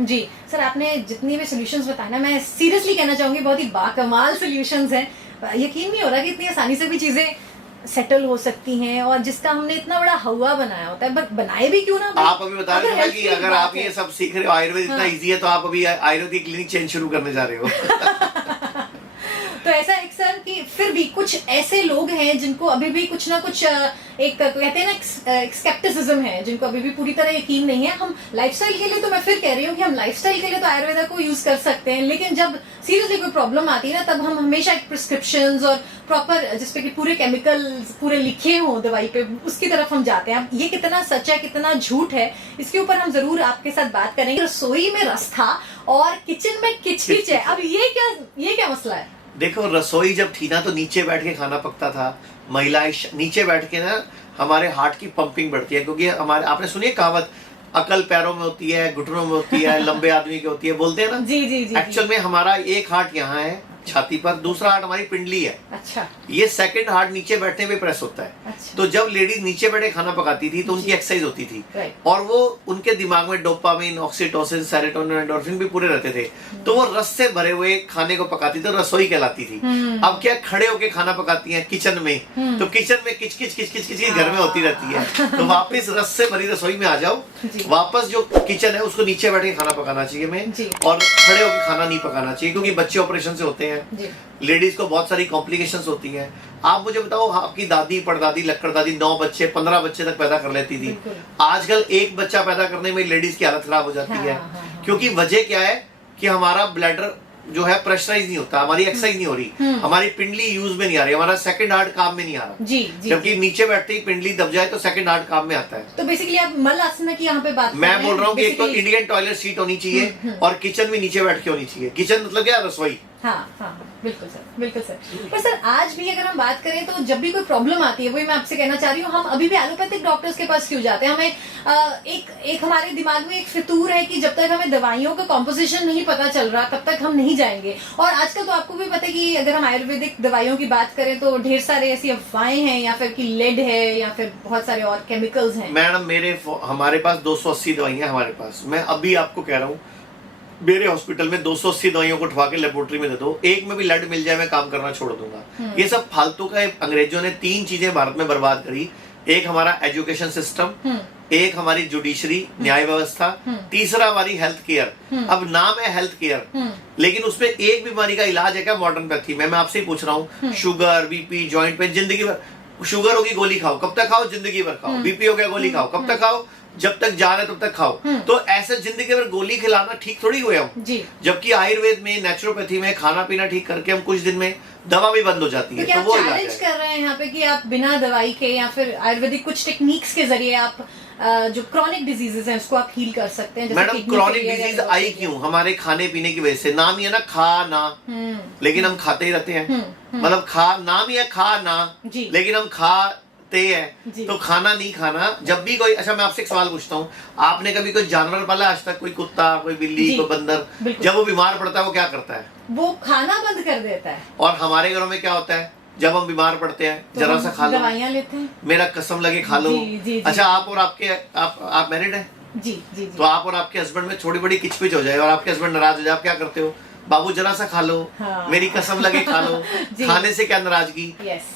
जी sir, आपने जितनी भी सोल्यूशंस बताए ना, मैं सीरियसली कहना चाहूंगी बहुत ही बाकमाल सोल्यूशंस हैं। यकीन नहीं हो रहा कि इतनी आसानी से भी चीजें सेटल हो सकती हैं, और जिसका हमने इतना बड़ा हवा बनाया होता है, बट बनाए भी क्यों ना। आप अभी बता रहे थे ना कि अगर आप ये सब सीख रहे हो, आयुर्वेद इतना इजी है, तो आप अभी आयुर्वेदिक क्लिनिक चेन शुरू करने जा रहे हो। तो ऐसा है सर कि फिर भी कुछ ऐसे लोग हैं जिनको अभी भी कुछ ना कुछ एक कहते हैं ना स्केप्टिसिज्म है, जिनको अभी भी पूरी तरह यकीन नहीं है। हम लाइफस्टाइल के लिए, तो मैं फिर कह रही हूँ कि हम लाइफस्टाइल के लिए तो आयुर्वेदा को यूज कर सकते हैं, लेकिन जब सीरियसली कोई प्रॉब्लम आती है ना, तब हम हमेशा एक प्रिस्क्रिप्शंस और प्रॉपर जिसपे कि पूरे केमिकल्स पूरे लिखे हों दवाई पे, उसकी तरफ हम जाते हैं। अब ये कितना सच है कितना झूठ है, इसके ऊपर हम जरूर आपके साथ बात करेंगे। रसोई में रस था और किचन में किचकिच है, अब ये क्या मसला है? देखो, रसोई जब थी ना तो नीचे बैठ के खाना पकता था। महिलाएं नीचे बैठ के ना, हमारे हार्ट की पंपिंग बढ़ती है, क्योंकि हमारे, आपने सुनी है कहावत, अकल पैरों में होती है, घुटनों में होती है, लंबे आदमी की होती है, बोलते हैं ना। जी जी जी। एक्चुअल में हमारा एक हार्ट यहाँ है छाती पर, दूसरा हार्ट हमारी पिंडली है। अच्छा। ये सेकंड हार्ट नीचे बैठने पे प्रेस होता है। अच्छा। तो जब लेडीज नीचे बैठे खाना पकाती थी तो उनकी एक्सरसाइज होती थी, और वो उनके दिमाग में डोपामिन, ऑक्सीटोसिन, सेरोटोनिन, एंडोर्फिन भी पूरे रहते थे, तो वो रस से भरे हुए खाने को पकाती थी, रसोई कहलाती थी। अब क्या, खड़े होके खाना पकाती हैं किचन में, तो किचन में किच किच घर में होती रहती है। तो वापस रस से भरी रसोई में आ जाओ, वापस जो किचन है उसको नीचे बैठे खाना पकाना चाहिए में, और खड़े होके खाना नहीं पकाना चाहिए, क्योंकि बच्चे ऑपरेशन से होते हैं, लेडीज को बहुत सारी कॉम्प्लिकेशंस होती हैं। आप मुझे बताओ, आपकी दादी परदादी लक्कड़ दादी 9 बच्चे 15 बच्चे तक पैदा कर लेती थी। आजकल एक बच्चा पैदा करने में लेडीज की हालत खराब हो जाती है। क्योंकि वजह क्या है कि हमारा ब्लैडर जो है प्रेशराइज नहीं होता, हमारी एक्सरसाइज नहीं हो रही, हमारी पिंडली यूज में नहीं आ रही, हमारा सेकंड हार्ट काम में नहीं आ रहा। जी, जबकि नीचे बैठते ही पिंडली दब जाए तो सेकंड हार्ट काम में आता है। तो बेसिकली आप मल आसन की यहाँ पे बात मैं बोल रहा हूँ कि एक तो इंडियन टॉयलेट सीट होनी चाहिए, और किचन भी नीचे बैठ के होनी चाहिए। किचन मतलब क्या, रसोई। हाँ, बिल्कुल सर, बिल्कुल सर। पर सर, आज भी अगर हम बात करें तो जब भी कोई प्रॉब्लम आती है, वही मैं आपसे कहना चाह रही हूँ, हम अभी भी एलोपैथिक डॉक्टर्स के पास क्यों जाते हैं? हमें एक हमारे दिमाग में एक फितूर है कि जब तक हमें दवाइयों का कॉम्पोजिशन नहीं पता चल रहा, तब तक हम नहीं जाएंगे। और आजकल तो आपको भी पता है कि अगर हम आयुर्वेदिक दवाइयों की बात करें तो ढेर सारे ऐसी अफवाहें हैं, या फिर कि लेड है, या फिर बहुत सारे और केमिकल्स हैं। मैडम, हमारे पास 280 दवाइयां हमारे पास। मैं अभी आपको कह रहा हूँ, मेरे हॉस्पिटल में 280 दवाइयों को उठवा के लेबोरेटरी में दे दो, एक में भी लड मिल जाए मैं काम करना छोड़ दूंगा। ये सब फालतू का। अंग्रेजों ने 3 चीजें भारत में बर्बाद करी। एक हमारा एजुकेशन सिस्टम, एक हमारी जुडिशरी न्याय व्यवस्था, तीसरा हमारी हेल्थ केयर। अब नाम है हेल्थ केयर, लेकिन उसमें एक बीमारी का इलाज है क्या? मॉडर्नपैथी। मैं आपसे ही पूछ रहा हूँ, शुगर, बीपी, जॉइंट पेन, जिंदगी भर शुगर होगी गोली खाओ, कब तक खाओ? जिंदगी भर खाओ। बीपी हो गया, गोली खाओ, कब तक खाओ? जब तक जा रहे तब तक खाओ। तो ऐसे जिंदगी भर गोली खिलाना ठीक थोड़ी हुए हम। जबकि आयुर्वेद में, नेचुरोपैथी में खाना पीना ठीक करके हम कुछ दिन में दवा भी बंद हो जाती है। तो वो चैलेंज कर रहे हैं यहाँ पे कि आप बिना दवाई के या फिर आयुर्वेदिक कुछ टेक्निक्स के जरिए आप जो क्रॉनिक डिजीजेस हैं उसको आप हील कर सकते हैं। मैडम, क्रॉनिक डिजीज आई क्यों? हमारे खाने पीने की वजह से। नाम ही है ना खाना, लेकिन हम खाते ही रहते हैं। मतलब नाम ही है खाना, लेकिन हम खाते हैं। तो खाना नहीं खाना। जब भी कोई, अच्छा मैं आपसे एक सवाल पूछता हूँ, आपने कभी कोई जानवर पाला आज तक? कोई कुत्ता, कोई बिल्ली, कोई बंदर? जब वो बीमार पड़ता है वो क्या करता है? वो खाना बंद कर देता है। और हमारे घरों में क्या होता है? जब हम बीमार पड़ते हैं, तो जरा सा खा लो, दवाइयाँ लेते हैं, मेरा कसम लगे खा लो। अच्छा, आप और आपके आप मैरिड हैं? जी। तो आप और आपके हस्बैंड में थोड़ी बड़ी किचपिच हो जाए और आपके हस्बैंड नाराज हो जाए, आप क्या करते हो? बाबू जरा सा खा लो, मेरी कसम लगे खा लो। खाने से क्या नाराजगी?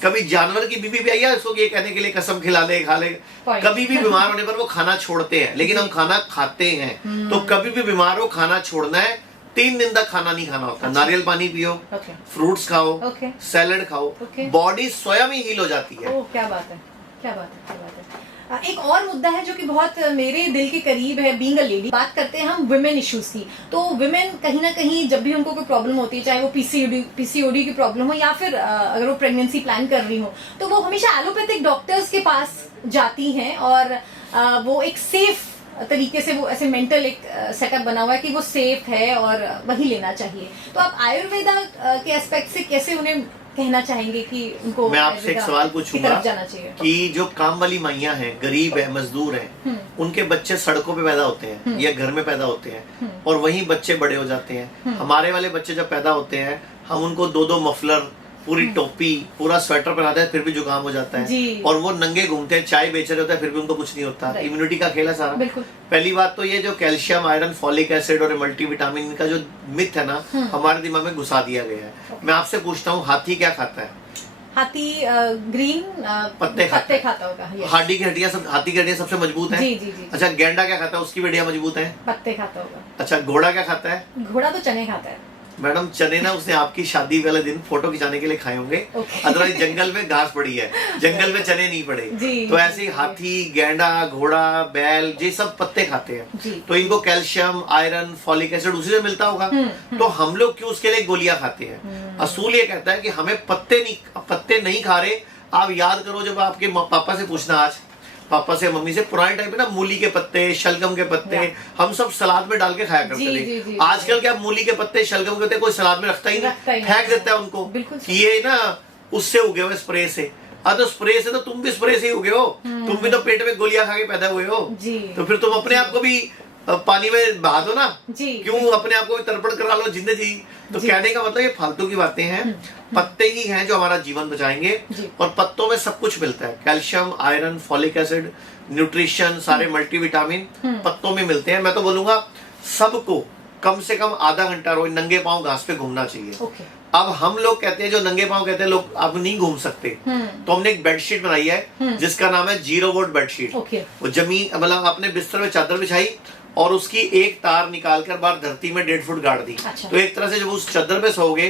कभी जानवर की बीवी भी आई है उसको ये कहने के लिए कसम खिला ले, खा ले? कभी भी बीमार होने पर वो खाना छोड़ते हैं, लेकिन हम खाना खाते हैं। तो कभी भी बीमार हो, खाना छोड़ना है। 3 दिन तक खाना नहीं खाना होता। नारियल पानी पियो, फ्रूट्स खाओ, सैलड खाओ, बॉडी स्वयं ही हील हो जाती है। क्या बात है, क्या बात है, क्या बात है। एक और मुद्दा है जो कि बहुत मेरे दिल के करीब है, बीइंग अ लेडी। बात करते हैं हम वुमेन इश्यूज की। तो वुमेन कहीं ना कहीं जब भी उनको कोई प्रॉब्लम होती है, चाहे वो पीसीओडी की प्रॉब्लम हो, या फिर अगर वो प्रेगनेंसी प्लान कर रही हो, तो वो हमेशा एलोपैथिक डॉक्टर्स के पास जाती हैं। और वो एक सेफ तरीके से, वो ऐसे मेंटल एक सेटअप बना हुआ है कि वो सेफ है और वही लेना चाहिए। तो आप आयुर्वेदा के एस्पेक्ट से कैसे उन्हें कहना चाहेंगे कि उनको? मैं आपसे एक सवाल पूछूंगा जाना चाहिए कि जो काम वाली माइयां हैं, गरीब है, मजदूर हैं, उनके बच्चे सड़कों पे पैदा होते हैं या घर में पैदा होते हैं, और वहीं बच्चे बड़े हो जाते हैं। हमारे वाले बच्चे जब पैदा होते हैं, हम उनको 2-2 मफलर, पूरी टोपी, पूरा स्वेटर पहनाते हैं, फिर भी जुकाम हो जाता है। जी। और वो नंगे घूमते हैं, चाय बेच रहे होते हैं, फिर भी उनको कुछ नहीं होता। इम्यूनिटी का खेल है सारा। बिल्कुल। पहली बात तो ये जो कैल्शियम, आयरन, फॉलिक एसिड और मल्टीविटामिन का जो मिथ है ना, हमारे दिमाग में घुसा दिया गया है। मैं आपसे पूछता हूँ, हाथी क्या खाता है? हाथी ग्रीन पत्ते खाता होगा। yes. हाथी की हड्डियां सबसे मजबूत है। जी जी जी। अच्छा, गेंडा क्या खाता है? उसकी भी हड्डियां मजबूत है। पत्ते खाता होगा। अच्छा, घोड़ा क्या खाता है? घोड़ा तो चने खाता है। मैडम, चने ना उसने आपकी शादी वाले दिन फोटो खिंचाने के लिए खाए होंगे। अदरवाइज जंगल में घास पड़ी है, जंगल में चने नहीं पड़े। तो ऐसे ही हाथी, गेंडा, घोड़ा, बैल, ये सब पत्ते खाते हैं। तो इनको कैल्शियम, आयरन, फॉलिक एसिड उसी से मिलता होगा। तो हम लोग क्यों उसके लिए गोलियां खाते हैं? असूल ये कहता है कि हमें पत्ते नहीं खा रहे। आप याद करो, जब आपके पापा से पूछना, आज पापा से, मम्मी से, पुराने टाइम में ना मूली के पत्ते, शलगम के पत्ते हम सब सलाद में डाल के खाया करते थे। आजकल क्या मूली के पत्ते, शलगम के पत्ते कोई सलाद में रखता ही नहीं, फेंक देता है उनको कि ये ना उससे उगे हुए, स्प्रे से। तो स्प्रे से तो तुम भी स्प्रे से ही उगे हो, तुम भी तो पेट में गोलियां खा के पैदा हुए हो। तो फिर तुम अपने आप को भी पानी में बहा दो ना, क्यों अपने आप को भी तर्पण करा लो जिंदगी। तो कहने का मतलब ये फालतू की बातें हैं। पत्ते ही हैं जो हमारा जीवन बचाएंगे, और पत्तों में सब कुछ मिलता है। Calcium, iron, folic acid, nutrition, सारे मल्टीविटामिन पत्तों में मिलते हैं। मैं तो बोलूंगा सबको कम से कम आधा घंटा रोज नंगे पांव घास पे घूमना चाहिए। अब हम लोग कहते हैं, जो नंगे पांव कहते हैं लोग, अब नहीं घूम सकते, तो हमने एक बेडशीट बनाई है जिसका नाम है 0 वोल्ट बेडशीट। वो जमीन, मतलब अपने बिस्तर में चादर बिछाई और उसकी एक तार निकालकर बाहर धरती में 1.5 फुट गाड़ दी। अच्छा। तो एक तरह से जब उस चादर में सोओगे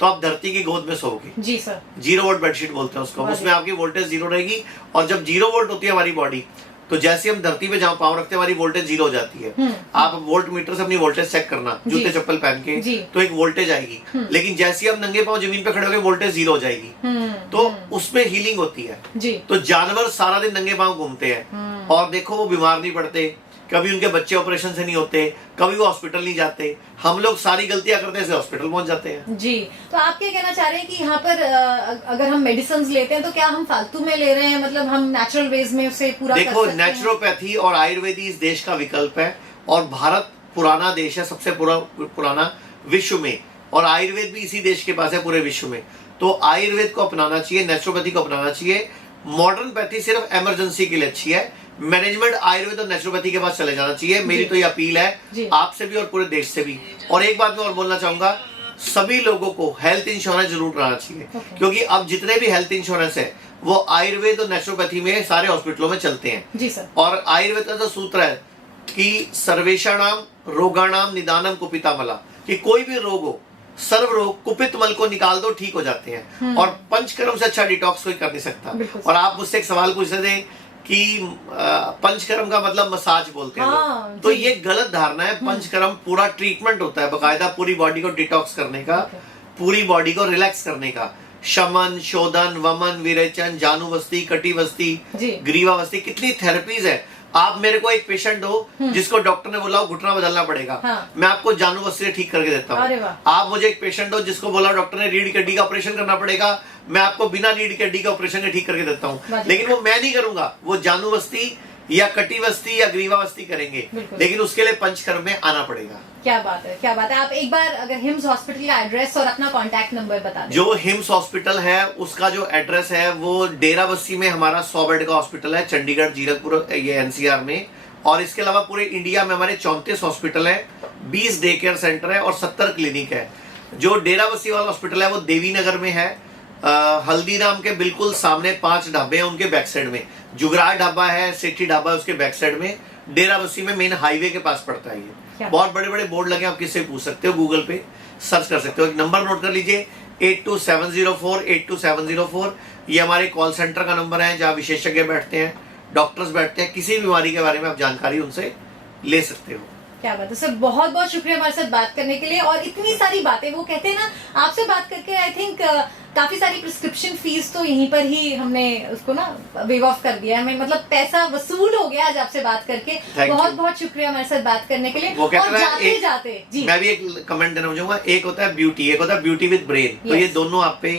तो आप धरती की गोद में सोओगे। जी सर। 0 वोल्ट बेडशीट बोलते हैं उसको। उसमें आपकी वोल्टेज 0 रहेगी, और जब 0 वोल्ट होती है हमारी बॉडी, तो जैसे हम धरती पे जहाँ पाँव रखते हैं हमारी वोल्टेज 0 हो जाती है। आप वोल्ट मीटर से अपनी वोल्टेज चेक करना, जूते चप्पल पहन के, तो एक वोल्टेज आएगी। लेकिन जैसे हम नंगे पाँव जमीन पे खड़े होकर वोल्टेज 0 हो जाएगी। तो उसमें हीलिंग होती है। तो जानवर सारा दिन नंगे पाँव घूमते हैं, और देखो वो बीमार नहीं पड़ते, कभी उनके बच्चे ऑपरेशन से नहीं होते, कभी वो हॉस्पिटल नहीं जाते। हम लोग सारी गलतियां करते हैं, हॉस्पिटल पहुंच जाते हैं। जी। तो आप क्या कहना चाह रहे हैं कि यहाँ पर अगर हम मेडिसिन लेते हैं तो क्या हम फालतू में ले रहे हैं? मतलब हम नेचुरल वेज में उसे पूरा देखो, नेचुरोपैथी और आयुर्वेदी इस देश का विकल्प है, और भारत पुराना देश है, सबसे पुराना विश्व में, और आयुर्वेद भी इसी देश के पास है पूरे विश्व में। तो आयुर्वेद को अपनाना चाहिए, नेचुरोपैथी को अपनाना चाहिए। मॉडर्न पैथी सिर्फ इमरजेंसी के लिए अच्छी है। मैनेजमेंट आयुर्वेद और नेचुरोपैथी के पास चले जाना चाहिए। मेरी तो ये अपील है आपसे भी और पूरे देश से भी। और एक बात मैं और बोलना चाहूंगा, सभी लोगों को हेल्थ इंश्योरेंस जरूर कराना चाहिए, क्योंकि अब जितने भी हेल्थ इंश्योरेंस है वो आयुर्वेद और नेचुरोपैथी में सारे हॉस्पिटलों में चलते हैं। जी सर। और आयुर्वेद का तो सूत्र है कि सर्वेषाणाम रोगाणाम निदानम कुपितामला, कि कोई भी रोग हो, सर्व रोग, कुपित मल को निकाल दो, ठीक हो जाते हैं। और पंचकर्म से अच्छा डिटॉक्स कोई कर नहीं सकता। और आप मुझसे एक सवाल पूछ रहे थे कि पंचकर्म का मतलब मसाज बोलते हैं लोग, तो ये गलत धारणा है। पंचकर्म पूरा ट्रीटमेंट होता है बकायदा, पूरी बॉडी को डिटॉक्स करने का, पूरी बॉडी को रिलैक्स करने का। शमन, शोधन, वमन, विरेचन, जानुवस्ती, कटिवस्ती, ग्रीवावस्ती, कितनी थेरेपीज है। आप मेरे को एक पेशेंट हो जिसको डॉक्टर ने बोला घुटना बदलना पड़ेगा, मैं आपको जानुवस्ती से ठीक करके देता हूँ। आप मुझे एक पेशेंट हो जिसको बोला डॉक्टर ने रीढ़ की हड्डी का ऑपरेशन करना पड़ेगा, मैं आपको बिना रीढ़ की हड्डी का ऑपरेशन के ठीक करके देता हूँ। लेकिन वो मैं नहीं करूंगा, वो जानुवस्ती या कटिवस्ती या ग्रीवावस्ती करेंगे, लेकिन उसके लिए पंचकर्म में आना पड़ेगा। क्या बात है, क्या बात है। आप एक बार अगर हिम्स हॉस्पिटल का एड्रेस और अपना कॉन्टैक्ट नंबर बता दें। जो हिम्स हॉस्पिटल है उसका जो एड्रेस है वो डेरा बस्सी में हमारा 100 बेड का हॉस्पिटल है, चंडीगढ़, जीरकपुर, ये एनसीआर में। और इसके अलावा पूरे इंडिया में हमारे 34 हॉस्पिटल है, 20 डे केयर सेंटर है और 70 क्लिनिक है। जो डेरा बस्सी वाला हॉस्पिटल है वो देवी नगर में है, हल्दीराम के बिल्कुल सामने 5 ढाबे हैं, उनके बैक साइड में जुगराज ढाबा है, सेठी ढाबा है उसके बैक साइड में। डेरा बस्सी में मेन हाईवे के पास पड़ता है ये। बहुत बड़े बड़े बोर्ड लगे, आप किससे पूछ सकते हो, गूगल पे सर्च कर सकते हो। एक नंबर नोट कर लीजिए, 8270482704 827004। ये हमारे कॉल सेंटर का नंबर है, जहाँ विशेषज्ञ बैठते हैं, डॉक्टर्स बैठते हैं, किसी बीमारी के बारे में आप जानकारी उनसे ले सकते हो। क्या बात है सर, बहुत बहुत शुक्रिया हमारे साथ बात करने के लिए। और इतनी सारी बातें, वो कहते हैं ना, आपसे बात करके आई थिंक काफी सारी प्रिस्क्रिप्शन फीस तो यहीं पर ही हमने उसको ना वेव ऑफ कर दिया है, मतलब पैसा वसूल हो गया आज आपसे बात करके। बहुत बहुत शुक्रिया हमारे साथ बात करने के लिए। वो और जाते जाते जी मैं भी एक कमेंट देना चाहूंगा, एक होता है ब्यूटी, एक होता है ब्यूटी विद ब्रेन। तो ये दोनों आप पे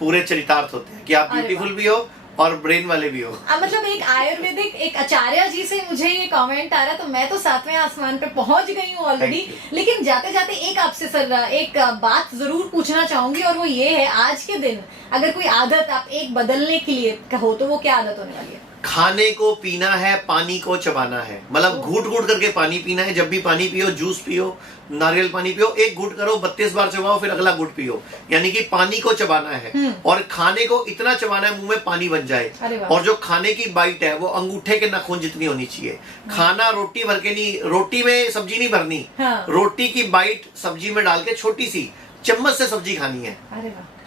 पूरे चरितार्थ होते हैं कि आप ब्यूटीफुल भी हो और ब्रेन वाले भी हो। मतलब एक आयुर्वेदिक एक आचार्य जी से मुझे ये कमेंट आ रहा है, तो मैं तो 7वें आसमान पे पहुंच गई हूँ ऑलरेडी। लेकिन जाते जाते एक आपसे सर एक बात जरूर पूछना चाहूंगी, और वो ये है, आज के दिन अगर कोई आदत आप एक बदलने के लिए कहो तो वो क्या आदत होने वाली है? खाने को पीना है, पानी को चबाना है। मतलब घूट घूट करके पानी पीना है। जब भी पानी पियो, जूस पियो, नारियल पानी पियो, एक घूट करो, 32 बार चबाओ, फिर अगला घूट पियो। यानी कि पानी को चबाना है और खाने को इतना चबाना है मुंह में पानी बन जाए। और जो खाने की बाइट है वो अंगूठे के नाखून जितनी होनी चाहिए। खाना रोटी भर के नहीं, रोटी में सब्जी नहीं भरनी। रोटी की बाइट सब्जी में डाल के छोटी सी चम्मच से सब्जी खानी है।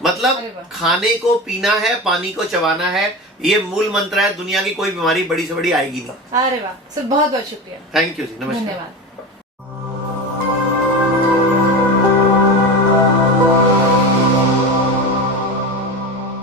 मतलब खाने को पीना है, पानी को चबाना है, ये मूल मंत्र है। दुनिया की कोई बीमारी बड़ी से बड़ी आएगी नहीं। अरे वाह सर, बहुत बहुत शुक्रिया। थैंक यू जी, नमस्कार। धन्यवाद।